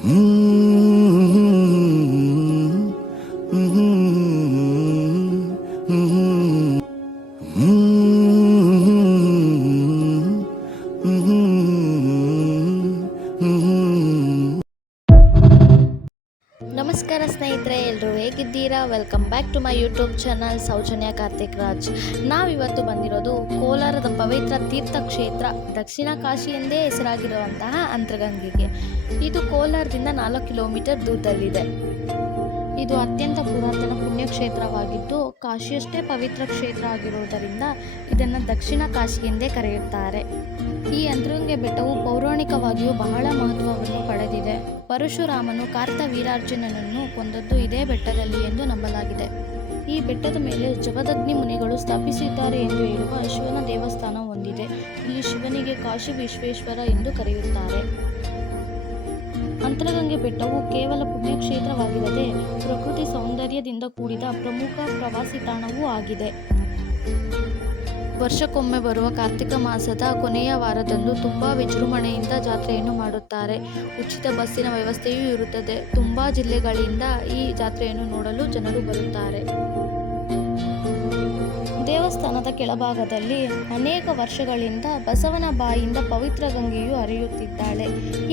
ನಮಸ್ಕಾರ ಸ್ನೇಹಿತರೆ ಎಲ್ಲರೂ ಹೇಗಿದ್ದೀರಾ? Welcome back to my YouTube channel Soujanya Karthik Raj. ನಾವಿವತ್ತು ಬಂದಿರೋದು ಪವಿತ್ರ ತೀರ್ಥಕ್ಷೇತ್ರ ದಕ್ಷಿಣ ಕಾಶಿ ಎಂದೇ ಹೆಸರಾಗಿರುವಂತಹ ಅಂತರಗಂಗೆಗೆ. ಇದು ಕೋಲಾರದಿಂದ ನಾಲ್ಕು ಕಿಲೋಮೀಟರ್ ದೂರದಲ್ಲಿದೆ. ಇದು ಅತ್ಯಂತ ಪುರಾತನ ಪುಣ್ಯಕ್ಷೇತ್ರವಾಗಿದ್ದು, ಕಾಶಿಯಷ್ಟೇ ಪವಿತ್ರ ಕ್ಷೇತ್ರ ಆಗಿರುವುದರಿಂದ ಇದನ್ನು ದಕ್ಷಿಣ ಕಾಶಿ ಎಂದೇ ಕರೆಯುತ್ತಾರೆ. ಈ ಅಂತರಗಂಗೆ ಬೆಟ್ಟವು ಪೌರಾಣಿಕವಾಗಿಯೂ ಬಹಳ ಮಹತ್ವವನ್ನು ಪಡೆದಿದೆ. ಪರಶುರಾಮನು ಕಾರ್ತ ವೀರಾರ್ಜುನನನ್ನು ಕೊಂದದ್ದು ಇದೇ ಬೆಟ್ಟದಲ್ಲಿ ಎಂದು ನಂಬಲಾಗಿದೆ. ಈ ಬೆಟ್ಟದ ಮೇಲೆ ಜಗದಗ್ನಿ ಮುನಿಗಳು ಸ್ಥಾಪಿಸಿದ್ದಾರೆ ಎಂದು ಹೇಳುವ ಶಿವನ ದೇವಸ್ಥಾನ ಹೊಂದಿದೆ. ಇಲ್ಲಿ ಶಿವನಿಗೆ ಕಾಶಿ ವಿಶ್ವೇಶ್ವರ ಎಂದು ಕರೆಯುತ್ತಾರೆ. ಅಂತರಗಂಗೆ ಬೆಟ್ಟವು ಕೇವಲ ಪುಣ್ಯಕ್ಷೇತ್ರವಾಗಿರದೆ ಪ್ರಕೃತಿ ಸೌಂದರ್ಯದಿಂದ ಕೂಡಿದ ಪ್ರಮುಖ ಪ್ರವಾಸಿ ತಾಣವೂ ಆಗಿದೆ. ವರ್ಷಕ್ಕೊಮ್ಮೆ ಬರುವ ಕಾರ್ತಿಕ ಮಾಸದ ಕೊನೆಯ ವಾರದಂದು ತುಂಬ ವಿಜೃಂಭಣೆಯಿಂದ ಜಾತ್ರೆಯನ್ನು ಮಾಡುತ್ತಾರೆ. ಉಚಿತ ಬಸ್ಸಿನ ವ್ಯವಸ್ಥೆಯೂ ಇರುತ್ತದೆ. ತುಂಬ ಜಿಲ್ಲೆಗಳಿಂದ ಈ ಜಾತ್ರೆಯನ್ನು ನೋಡಲು ಜನರು ಬರುತ್ತಾರೆ. ದೇವಸ್ಥಾನದ ಕೆಳಭಾಗದಲ್ಲಿ ಅನೇಕ ವರ್ಷಗಳಿಂದ ಬಸವನ ಬಾಯಿಂದ ಪವಿತ್ರ ಗಂಗೆಯು ಹರಿಯುತ್ತಿದ್ದಾಳೆ.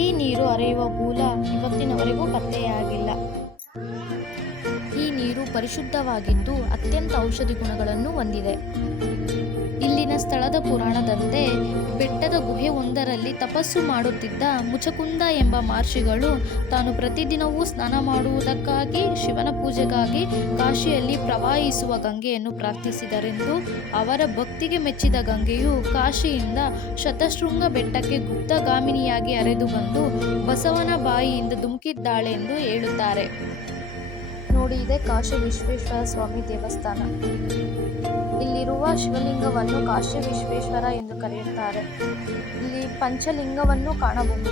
ಈ ನೀರು ಹರಿಯುವ ಮೂಲ ಇವತ್ತಿನವರೆಗೂ ಪತ್ತೆಯಾಗಿಲ್ಲ. ಈ ನೀರು ಪರಿಶುದ್ಧವಾಗಿದ್ದು ಅತ್ಯಂತ ಔಷಧಿ ಗುಣಗಳನ್ನು ಹೊಂದಿದೆ. ಇಲ್ಲಿನ ಸ್ಥಳದ ಪುರಾಣದಂತೆ ಬೆಟ್ಟದ ಗುಹೆ ಒಂದರಲ್ಲಿ ತಪಸ್ಸು ಮಾಡುತ್ತಿದ್ದ ಮುಚಕುಂದ ಎಂಬ ಮಹರ್ಷಿಗಳು ತಾನು ಪ್ರತಿದಿನವೂ ಸ್ನಾನ ಮಾಡುವುದಕ್ಕಾಗಿ, ಶಿವನ ಪೂಜೆಗಾಗಿ ಕಾಶಿಯಲ್ಲಿ ಪ್ರವಾಹಿಸುವ ಗಂಗೆಯನ್ನು ಪ್ರಾರ್ಥಿಸಿದರೆಂದು ಅವರ ಭಕ್ತಿಗೆ ಮೆಚ್ಚಿದ ಗಂಗೆಯು ಕಾಶಿಯಿಂದ ಶತಶೃಂಗ ಬೆಟ್ಟಕ್ಕೆ ಗುಪ್ತಗಾಮಿನಿಯಾಗಿ ಅರೆದು ಬಂದು ಬಸವನ ಬಾಯಿಯಿಂದ ಧುಮುಕಿದ್ದಾಳೆ ಎಂದು ಹೇಳುತ್ತಾರೆ. ನೋಡಿ ಇದೆ ಕಾಶಿ ವಿಶ್ವೇಶ್ವರ ಸ್ವಾಮಿ ದೇವಸ್ಥಾನ. ಇಲ್ಲಿರುವ ಶಿವಲಿಂಗವನ್ನು ಕಾಶಿ ವಿಶ್ವೇಶ್ವರ ಎಂದು ಕರೆಯುತ್ತಾರೆ. ಇಲ್ಲಿ ಪಂಚಲಿಂಗವನ್ನು ಕಾಣಬಹುದು.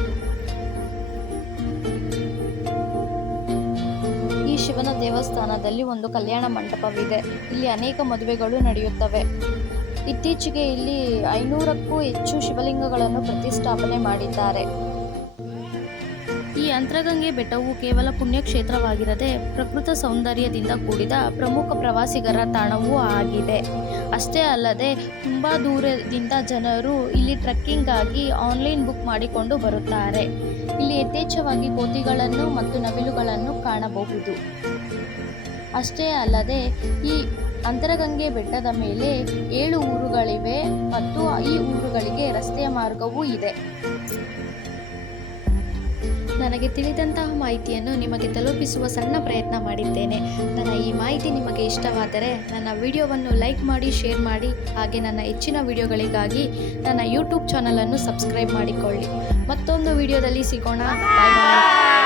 ಈ ಶಿವನ ದೇವಸ್ಥಾನದಲ್ಲಿ ಒಂದು ಕಲ್ಯಾಣ ಮಂಟಪವಿದೆ. ಇಲ್ಲಿ ಅನೇಕ ಮದುವೆಗಳು ನಡೆಯುತ್ತವೆ. ಇತ್ತೀಚೆಗೆ ಇಲ್ಲಿ ಐನೂರಕ್ಕೂ ಹೆಚ್ಚು ಶಿವಲಿಂಗಗಳನ್ನು ಪ್ರತಿಷ್ಠಾಪನೆ ಮಾಡಿದ್ದಾರೆ. ಅಂತರಗಂಗೆ ಬೆಟ್ಟವು ಕೇವಲ ಪುಣ್ಯಕ್ಷೇತ್ರವಾಗಿರದೆ ಪ್ರಕೃತ ಸೌಂದರ್ಯದಿಂದ ಕೂಡಿದ ಪ್ರಮುಖ ಪ್ರವಾಸಿಗರ ತಾಣವೂ ಆಗಿದೆ. ಅಷ್ಟೇ ಅಲ್ಲದೆ ತುಂಬ ದೂರದಿಂದ ಜನರು ಇಲ್ಲಿ ಟ್ರೆಕ್ಕಿಂಗಾಗಿ ಆನ್ಲೈನ್ ಬುಕ್ ಮಾಡಿಕೊಂಡು ಬರುತ್ತಾರೆ. ಇಲ್ಲಿ ಯಥೇಚ್ಛವಾಗಿ ಕೋತಿಗಳನ್ನು ಮತ್ತು ನವಿಲುಗಳನ್ನು ಕಾಣಬಹುದು. ಅಷ್ಟೇ ಅಲ್ಲದೆ ಈ ಅಂತರಗಂಗೆ ಬೆಟ್ಟದ ಮೇಲೆ ಏಳು ಊರುಗಳಿವೆ ಮತ್ತು ಈ ಊರುಗಳಿಗೆ ರಸ್ತೆಯ ಮಾರ್ಗವೂ ಇದೆ. ನನಗೆ ತಿಳಿದಂತಹ ಮಾಹಿತಿಯನ್ನು ನಿಮಗೆ ತಲುಪಿಸುವ ಸಣ್ಣ ಪ್ರಯತ್ನ ಮಾಡಿದ್ದೇನೆ. ನನ್ನ ಈ ಮಾಹಿತಿ ನಿಮಗೆ ಇಷ್ಟವಾದರೆ ನನ್ನ ವಿಡಿಯೋವನ್ನು ಲೈಕ್ ಮಾಡಿ, ಶೇರ್ ಮಾಡಿ, ಹಾಗೆ ನನ್ನ ಹೆಚ್ಚಿನ ವಿಡಿಯೋಗಳಿಗಾಗಿ ನನ್ನ ಯೂಟ್ಯೂಬ್ ಚಾನಲನ್ನು ಸಬ್ಸ್ಕ್ರೈಬ್ ಮಾಡಿಕೊಳ್ಳಿ. ಮತ್ತೊಂದು ವಿಡಿಯೋದಲ್ಲಿ ಸಿಗೋಣ. ಬಾಯ್ ಬಾಯ್.